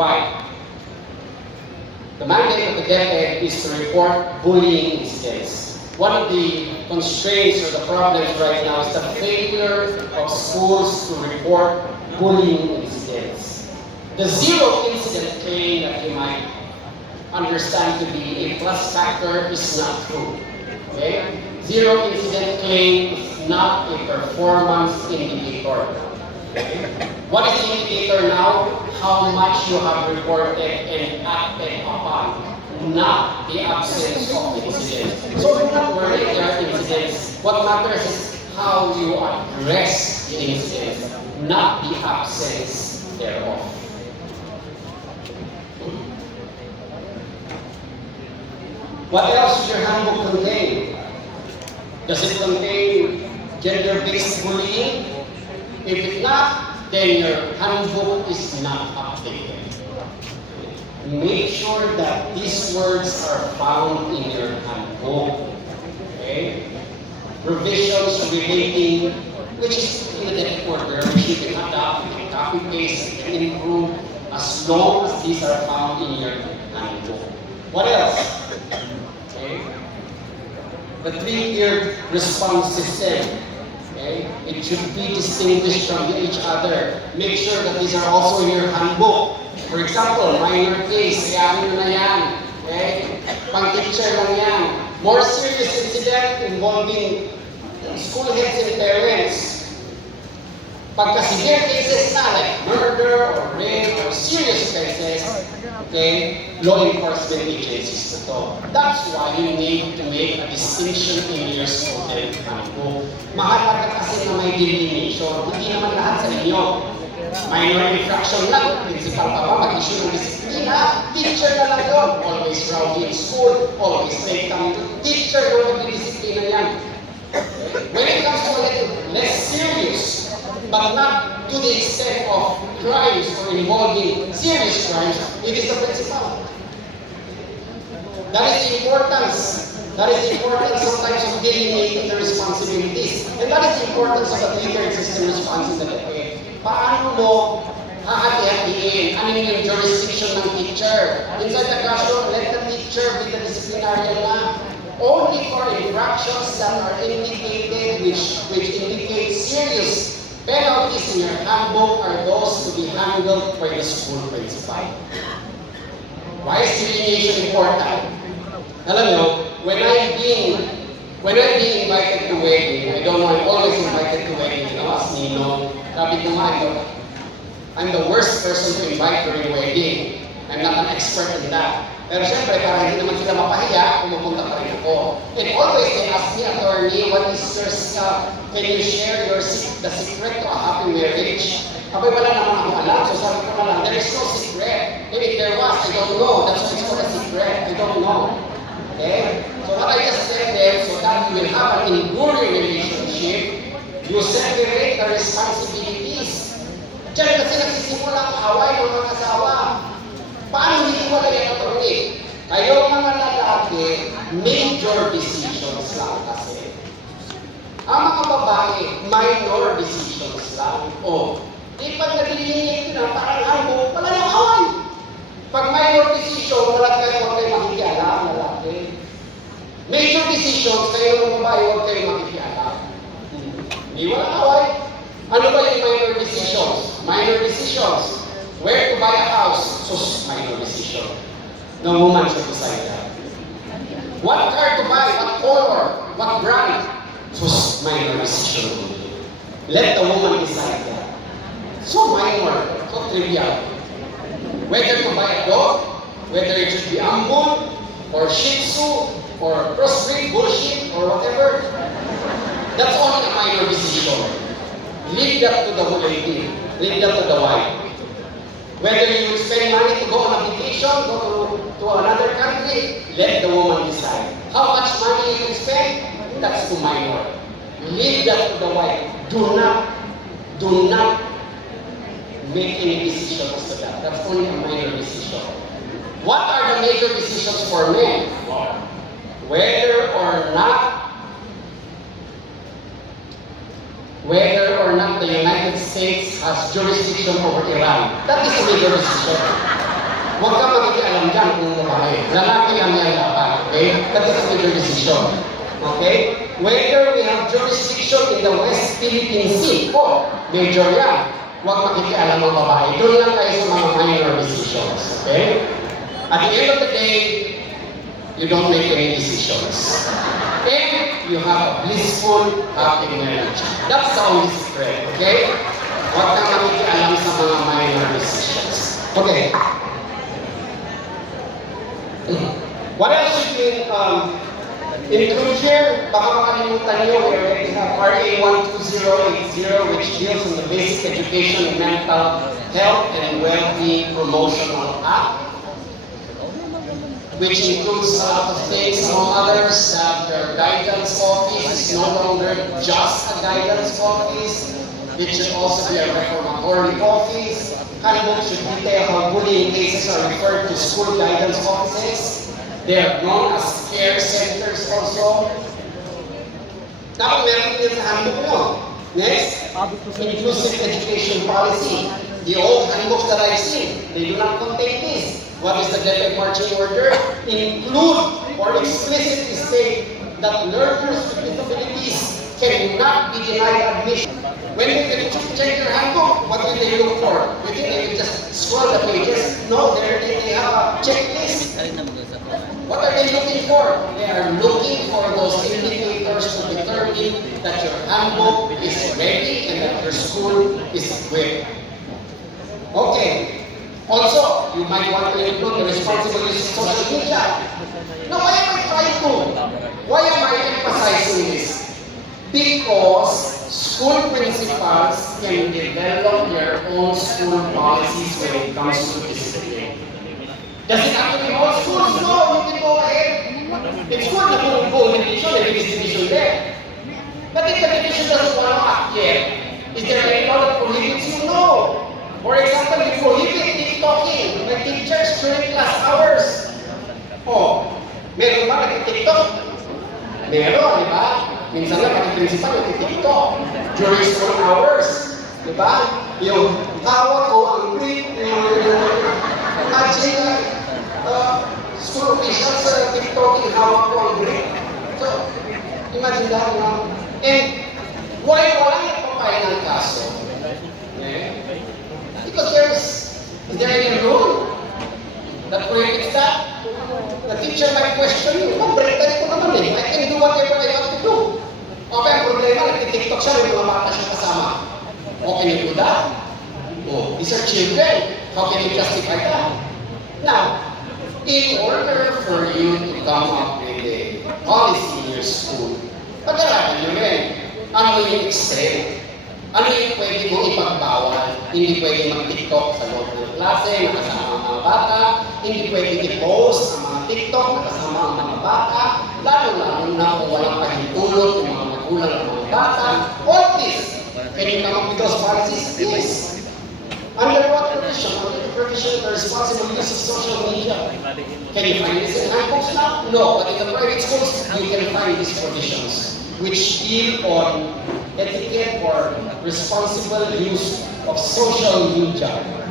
Why? The mandate of the DepEd is to report bullying incidents. One of the constraints or the problems right now is the failure of schools to report bullying incidents. The zero incident claim that you might understand to be a plus factor is not true. Okay? Zero incident claim is not a performance indicator. What is the indicator now? How much you have reported and acted upon, not the absence of incidents. So we're not worried there are incidents. What matters is how you address the incidents, not the absence thereof. What else should your handbook contain? Does it contain gender-based bullying? If it's not, then your handbook is not updated. Make sure that these words are found in your handbook. Okay? Provisions relating, which is in the debt order, which you can adapt, you can copy paste, you can improve, as long as these are found in your handbook. What else? Okay? The three-tiered response system. Okay? It should be distinguished from each other. Make sure that these are also in your handbook. For example, minor case, kaya na yan. Okay? Pang-teacher lang yan. More serious incident involving school heads and parents. Pagka-severe cases na, like murder or rape or serious cases, okay, law enforcement agencies na to. That's why you need to make a distinction in your student handbook. Mahalaga kasi na may delineation. Hindi naman lahat sa inyo. Minor infraction lang, principal pa ba, mag-issue ng disiplina, teacher na lang yun. Always rowdy in school, always late coming to teacher na mag-disiplina yan. When it comes to a little less serious, but not to the extent of crimes or involving serious crimes, it is the principal. That is the importance. That is the importance sometimes of delineating the responsibilities. And that is the importance of the three-tiered system responsibility. Paano mo hahati-hatiin? Ano yung jurisdiction ng teacher? Inside the classroom, let the teacher be the disciplinarian na. Only for infractions that are indicated, which indicate serious penalties in your handbook are those to be handled by the school principal. Why is delineation important? Alam nyo, when I'm being invited to wedding, I don't know, I'm always invited to wedding, you know, as Nino. Sabi ko nga, I'm the worst person to invite during wedding. I'm not an expert in that. Pero syempre, para hindi naman sila mapahiya, pumupunta pa rin ako. And always they ask me, attorney, what is your can you share the secret to a happy marriage? Abay, wala naman akong alam. So sabi ko na lang, there is no secret. And if there was, I don't know. That's why it's called a secret. I don't know. Okay? So what I just said there, so that you will have an enduring relationship, you separate the responsibilities. Diyan kasi nagsisimula ang away ng mga kasawa. Paano hindi wala yung attorney? Kayo mga lalaki, major decisions lang kasi. Ang mga babae, minor decisions lang. O, di pag nag-eliminate na, parang handbook, wala nang away. Pag minor decision, wala kayo makikialam, lalaki. Major decisions, kayo ng babae, huwag kayo makikialam. Di wala away. Ano ba yung minor decisions? Minor decisions. Where to buy a house? So, minor decision. No woman should decide that. What car to buy? What color? What brand? So, minor decision. Let the woman decide that. So minor, so trivial. Whether to buy a dog, whether it should be Ambon, or Shih Tzu, or crossbreed, bullshit, or whatever, that's only a minor decision. Leave that to the lady. Leave that to the wife. Whether you spend money to go on a vacation, go to another country, let the woman decide. How much money you spend, that's too minor. Leave that to the wife. Do not make any decision as to that. That's only a minor decision. What are the major decisions for men? Whether or not the United States has jurisdiction over Iran. That is a major decision. Huwag ka makikialam dyan kung babae. Lalaki lang yan dapat. Okay? That is your decision. Okay? Whether we have jurisdiction in the West Philippine Sea, major yan. Huwag makikialam ng babae. Doon lang kayo sa mga minor decisions. Okay? At the end of the day, you don't make any decisions. And you have a blissful, happy marriage. That's the only secret. Okay? Huwag kang makikialam sa mga minor decisions. Okay. What else should we include here? Baka makalimutan nyo, we already have RA 12080, which deals on the Basic Education and Mental Health and Well-being Promotional Act, which includes a lot of things, among others, that their guidance office is no longer just a guidance office. It should also be a reformatory office. Handbook should detail how bullying cases are referred to school guidance offices. They are known as care centers also. Dapat meron din sa handbook nyo. Next, inclusive education policy. The old handbooks that I've seen, they do not contain this. What is the DepEd marching order? Include or explicitly state that learners with disabilities cannot be denied admission. When they check your handbook, what do they look for? You think they can just scroll the pages? No, they have a checklist. What are they looking for? They are looking for those indicators to determine that your handbook is ready and that your school is equipped. Okay. Also, you might want to include the responsible use of social media. Now, why am I emphasizing this? Because school principals can develop their own school policies when it comes to discipline. Does it happen in all schools? No, you can go ahead. It's good na kung division, there is division there. But if the division doesn't want to act yet, is there any law that prohibits you? No. For example, you prohibit TikToking by teachers during class hours. Meron ba nag-TikTok? Meron, di ba? Minsan nga pati principal nag-TikTok during school hours. Di ba? Yung hawak ko ang tweet, imagine school officials TikToking hawak ko ang tweet. So, imagine that, no? And why walang nagpapaya ng kaso? Because is there any rule that prohibits that? The teacher might question you, break ko naman I can do whatever I want to do. Okay, ang problema, nag-TikTok siya, may mga bata siya kasama. Can you do that? These are children. How can you justify that? Now, in order for you to come up with a policy in your school, pag-aralan nyo rin, ano yung extent? Ano yung pwede mong ipagbawal? Hindi pwede mag-TikTok sa loob ng klase, nakasama ang mga bata. Hindi pwede i-post ang mga TikTok, nakasama ang mga bata. Lalo-lalo na kung walang pahintulot ng mga magulang ng mga bata. All this, can you come up with those policies? Yes. Under what provision? Under the provision of the responsible use of social media. Can you find this in handbooks now? No, but in the private schools, you can find these provisions, which deal on etiquette or responsible use of social media.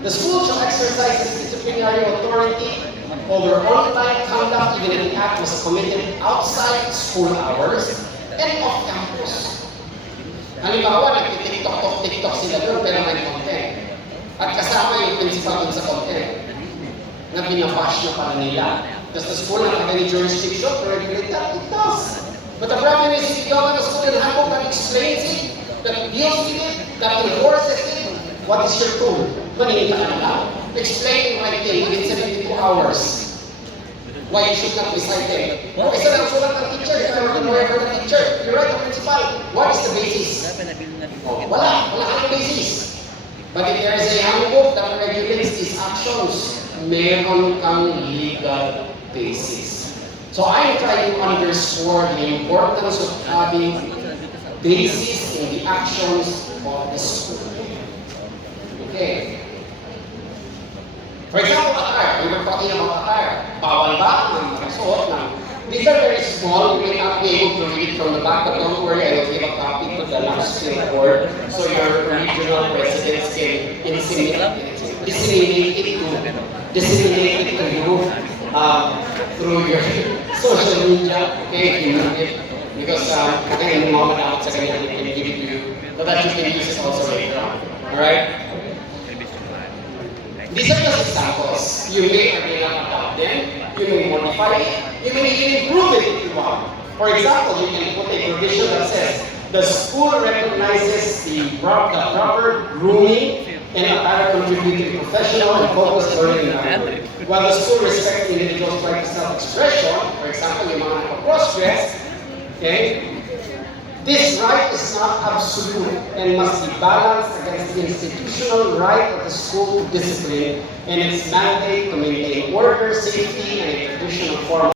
The school shall exercise its disciplinary authority over online conduct even if the act was committed outside school hours and off campus. Halimbawa, nag-TikTok sila doon pero may content. At kasama yung principal dun sa content na binabash na pala nila. Does the school have any jurisdiction to regulate that? It does. But the problem is, if you have a school in handbook that explains it, that deals with it, that enforces it, what is your tool? Manila ka na. Explain my thing within 72 hours. Why you should not be cited. Isa lang sulat ng teacher, if I were the lawyer for the teacher, you write the principal, what is the basis? Wala kang basis. But if there is a handbook that regulates these actions, meron kang legal basis. So I'm trying to underscore the importance of having basis in the actions of the school. Okay. For example, attire. We were talking about attire. Bawal ba ang magsuot ng? These are very small. You may not be able to read it from the back, but don't worry, I will give a copy to the last skill board so your regional presidents can disseminate it to disseminate it to you through your social media, okay, if you need it. Because okay, yung mga manakot sa ganyan, they can give it to you so that you can use it also later on. Alright? These are just examples. You may or may not adopt them. You may modify it. You may even improve it if you want. For example, you can put a provision that says, the school recognizes the proper grooming and a para-contributing professional and focused learning environment. While the school respects the individual's right to self-expression, for example, yung mga naka-cross-dress, okay, this right is not absolute and must be balanced against the institutional right of the school to discipline and its mandate to maintain order, safety, and a traditional form